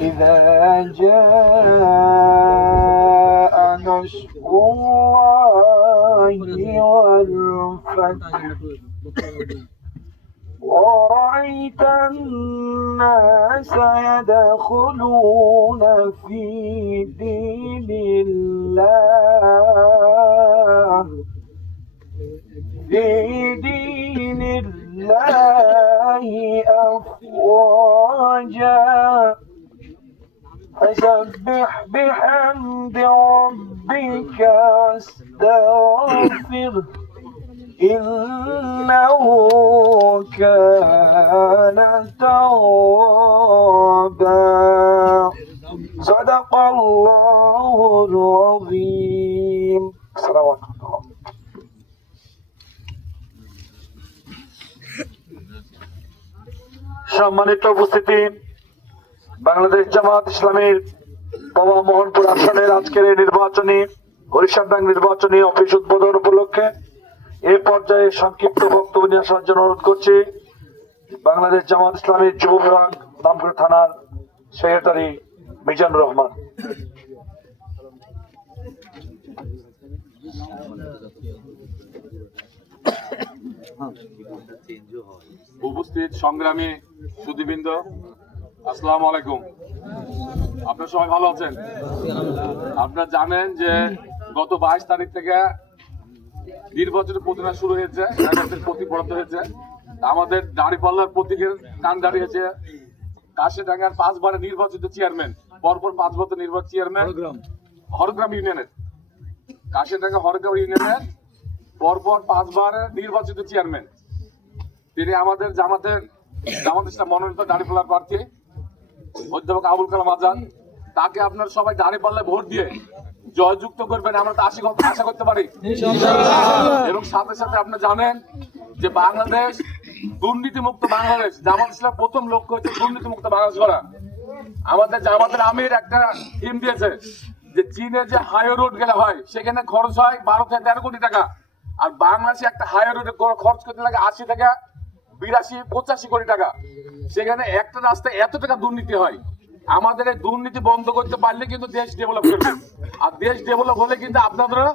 إذا جاء نصر الله والفتح ورأيت الناس يدخلون في دين الله أفواجا فسبح بحمد ربك واستغفره إنه كان توابا صدق الله العظيم. السلام عليكم. সম্মানিত উপস্থিতি, বাংলাদেশ জামাত ইসলামীর বাবা মোহনপুর আসনের আজকের এই নির্বাচনী হরিশাবাং নির্বাচনী অফিস উদ্বোধন উপলক্ষে এই পর্যায়ে সংক্ষিপ্ত বক্তব্য নিয়ে আসার জন্য অনুরোধ করছি বাংলাদেশ জামাত ইসলামীর যুব বিভাগ রামপুর থানার সেক্রেটারি মিজানুর রহমান। উপস্থিত সংগ্রামী সুধীবৃন্দ, আসসালামু আলাইকুম। আপনারা সবাই ভালো আছেন? আপনারা জানেন যে গত 22 তারিখ থেকে নির্বাচনের প্রতিনা শুরু হয়েছে, প্রতীক বরাদ্দ হয়েছে। আমাদের দাঁড়িপাল্লার প্রতীকের কান দাঁড়িয়েছে কাশিডাঙ্গার 5 বারের নির্বাচিত চেয়ারম্যান, পরপর 5 বছর নির্বাচিত চেয়ারম্যান হরগ্রাম ইউনিয়নের, কাশিডাঙ্গা হরগ্রাম ইউনিয়নের পরপর 5 বারের নির্বাচিত চেয়ারম্যান। তিনি আমাদের জামাত ইসলাম মনোনীত দাঁড়িপাল্লার প্রার্থী অধ্যাপক আবুল কালাম আজাদ। তাকে আপনারা সবাই দাঁড়িপাল্লায় ভোট দিয়ে জয়যুক্ত করবেন, আমরা তো আশা করতে পারি। এবং সাথে সাথে আপনি জানেন যে বাংলাদেশ দুর্নীতিমুক্ত বাংলাদেশ, জামাত ইসলাম প্রথম লক্ষ্য হচ্ছে দুর্নীতিমুক্ত বাংলাদেশ করা। আমাদের জামাতের আমির একটা থিম দিয়েছে যে চীনে যে হাইওয়ে রোড গেলে হয় সেখানে খরচ হয় 12 থেকে 13 কোটি টাকা, আর বাংলাদেশে একটা হাইওয়ে রোডে খরচ করতে লাগে 80 থেকে 82-85 কোটি টাকা। সেখানে একটা রাস্তায় এত টাকা দুর্নীতি হয়। আমাদের এই দুর্নীতি বন্ধ করতে পারলে কিন্তু দেশ ডেভেলপ করবে, আর দেশ ডেভেলপ হলে কিন্তু আপনাদেরও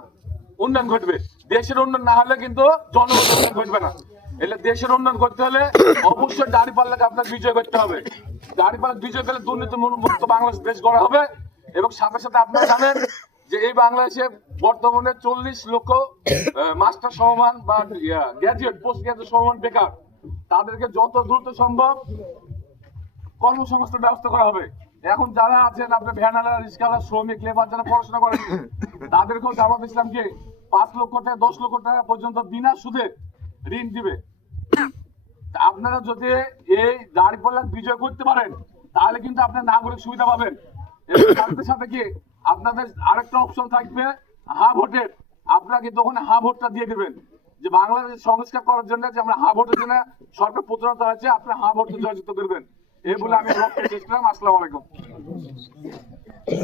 উন্নয়ন ঘটবে। দেশের উন্নয়ন না হলে কিন্তু জনগণের উন্নয়ন ঘটবে না। এলে দেশের উন্নয়ন করতে হলে অবশ্যই দাঁড়িপাল্লাকে আপনার বিজয় করতে হবে। দাঁড়িপাল্লা বিজয় করলে দুর্নীতি মুক্ত বাংলাদেশ দেশ গড়া হবে। এবং সাথে সাথে আপনারা জানেন যে এই বাংলাদেশে বর্তমানে 40 লক্ষ মাস্টার সমমান বা গ্রাজুয়েট পোস্ট গ্রাজুয়েট সমমান বেকার, তাদেরকে যত দ্রুত সম্ভব কর্মসংস্থান ব্যবস্থা করা হবে। এখন যারা আছেন আপনার ভ্যানালা, রিক্সাওয়ালা, শ্রমিক, লেবার যারা পড়াশোনা করেন তাদেরকেও জামাত ইসলামকে 5 লক্ষ থেকে 10 লক্ষ টাকা পর্যন্ত বিনা সুদে ঋণ দিবে। আপনারা যদি এই দাঁড়িপাল্লা বিজয় করতে পারেন তাহলে কিন্তু আপনার নাগরিক সুবিধা পাবেন। এবং সাথে সাথে কি আপনাদের আরেকটা অপশন থাকবে হা ভোটের। আপনারা কিন্তু ওখানে হা ভোটটা দিয়ে দেবেন যে বাংলাদেশ সংস্কার করার জন্য যে আমরা হা ভোটের জন্য সরকার প্রচারণা আছে, আপনারা হা ভোটে জয়যুক্ত করবেন। এই বলে আমি বক্তব্য শেষ করলাম। আসসালামু আলাইকুম।